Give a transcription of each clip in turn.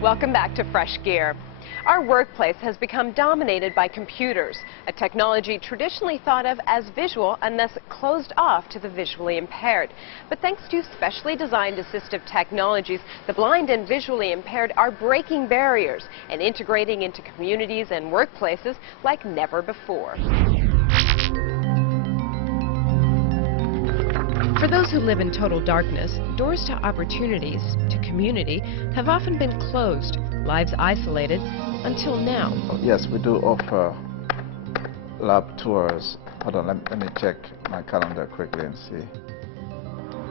Welcome back to Fresh Gear. Our workplace has become dominated by computers, a technology traditionally thought of as visual and thus closed off to the visually impaired. But thanks to specially designed assistive technologies, the blind and visually impaired are breaking barriers and integrating into communities and workplaces like never before. For those who live in total darkness, doors to opportunities, to community, have often been closed, lives isolated, until now. Yes, we do offer lab tours. Hold on, let me check my calendar quickly and see.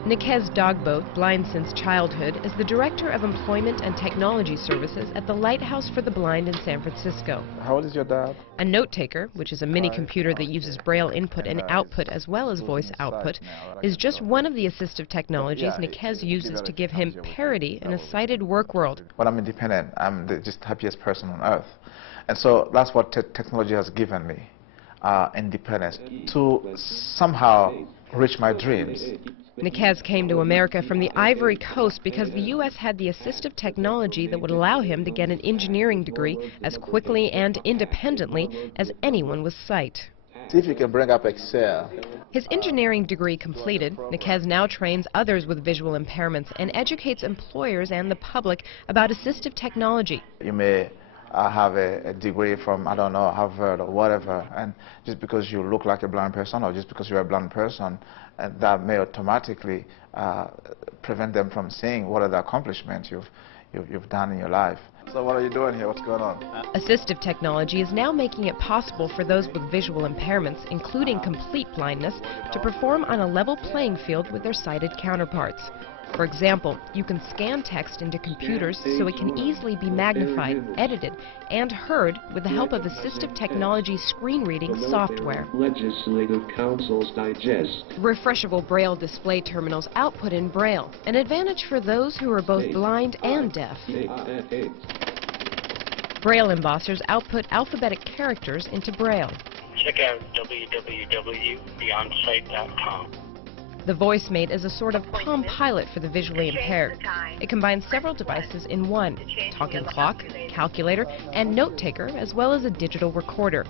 Nicaise Dogbo, blind since childhood, is the Director of Employment and Technology Services at the Lighthouse for the Blind in San Francisco. How old is your dad? A note taker, which is a mini computer that uses braille input and output as well as voice output, is just one of the assistive technologies Nicaise uses to give him parity in a sighted work world. When I'm independent, I'm the just happiest person on earth. And so that's what technology has given me, independence, to somehow reach my dreams. Nicaise came to America from the Ivory Coast because the U.S. had the assistive technology that would allow him to get an engineering degree as quickly and independently as anyone with sight. See if you can bring up Excel. His engineering degree completed, Nicaise now trains others with visual impairments and educates employers and the public about assistive technology. You may have a degree from, I don't know, Harvard or whatever, and just because you look like a blind person or just because you're a blind person, that may automatically prevent them from seeing what are the accomplishments you've done in your life. So what are you doing here? What's going on? Assistive technology is now making it possible for those with visual impairments, including complete blindness, to perform on a level playing field with their sighted counterparts. For example, you can scan text into computers so it can easily be magnified, edited, and heard with the help of assistive technology screen reading software. Legislative Council's Digest. Refreshable Braille display terminals output in Braille, an advantage for those who are both blind and deaf. Braille embossers output alphabetic characters into Braille. Check out www.beyondsight.com. The voice mate is a sort of Palm Pilot for the visually impaired. It combines several devices in one: talking clock, calculator, and note taker, as well as a digital recorder.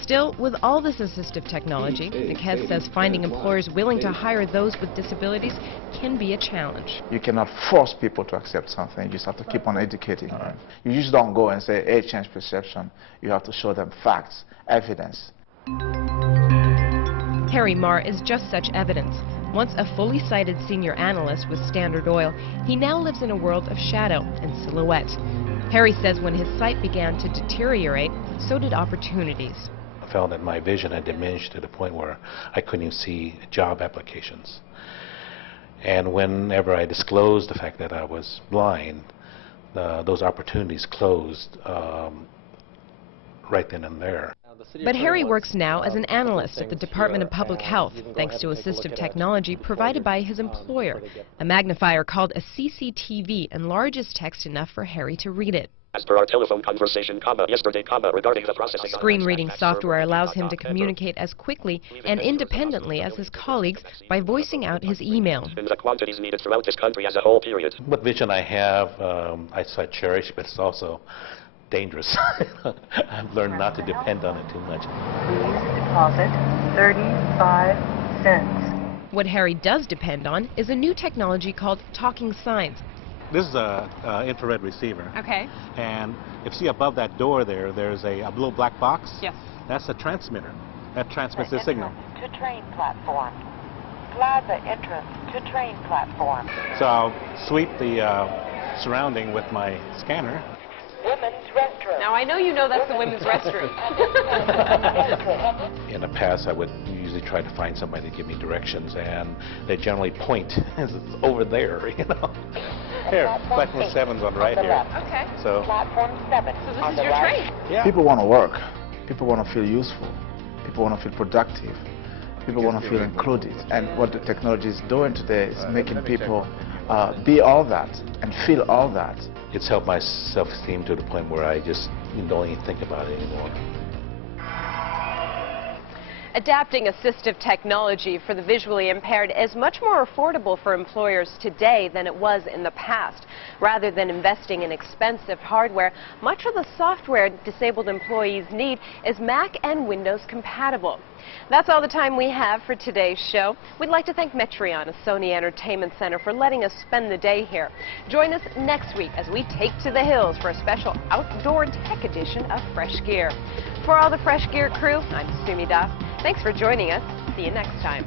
Still, with all this assistive technology, Nicaise says finding employers willing to hire those with disabilities can be a challenge. You cannot force people to accept something. You just have to keep on educating them. You just don't go and say, hey, change perception. You have to show them facts, evidence. Harry Marr is just such evidence. Once a fully sighted senior analyst with Standard Oil, he now lives in a world of shadow and silhouette. Harry says when his sight began to deteriorate, so did opportunities. I felt that my vision had diminished to the point where I couldn't even see job applications. And whenever I disclosed the fact that I was blind, those opportunities closed right then and there. But Harry works now as an analyst at the Department of Public Health, thanks to assistive technology provided by his employer. A magnifier called a CCTV enlarges text enough for Harry to read it. As per our telephone conversation, yesterday, regarding the processing... Screen reading software allows him to communicate as quickly and independently as his colleagues by voicing out his email. The quantities needed throughout this country as a whole, period. What vision I have, I cherish, but it's also dangerous. I've learned not to depend on it too much. Please deposit 35 cents. What Harry does depend on is a new technology called talking signs. This is an infrared receiver. Okay. And if you see above that door there's a little black box. Yes. That's a transmitter. That transmits the signal. To train platform. Plaza entrance to train platform. So I'll sweep the surrounding with my scanner. Women's restroom. Now I know you know that's the women's restroom. In the past, I would usually try to find somebody to give me directions, and they generally point. It's over there, you know. Here, platform 7's on the right here. Okay. So Platform 7. So this is your train. yeah. People want to work. People want to feel useful. People want to feel productive. People want to feel included. And what the technology is doing today is making people be all that and feel all that. It's helped my self-esteem to the point where I just don't even think about it anymore. Adapting assistive technology for the visually impaired is much more affordable for employers today than it was in the past. Rather than investing in expensive hardware, much of the software disabled employees need is Mac and Windows compatible. That's all the time we have for today's show. We'd like to thank Metreon, a Sony Entertainment Center, for letting us spend the day here. Join us next week as we take to the hills for a special outdoor tech edition of Fresh Gear. For all the Fresh Gear crew, I'm Sumi Das. Thanks for joining us. See you next time.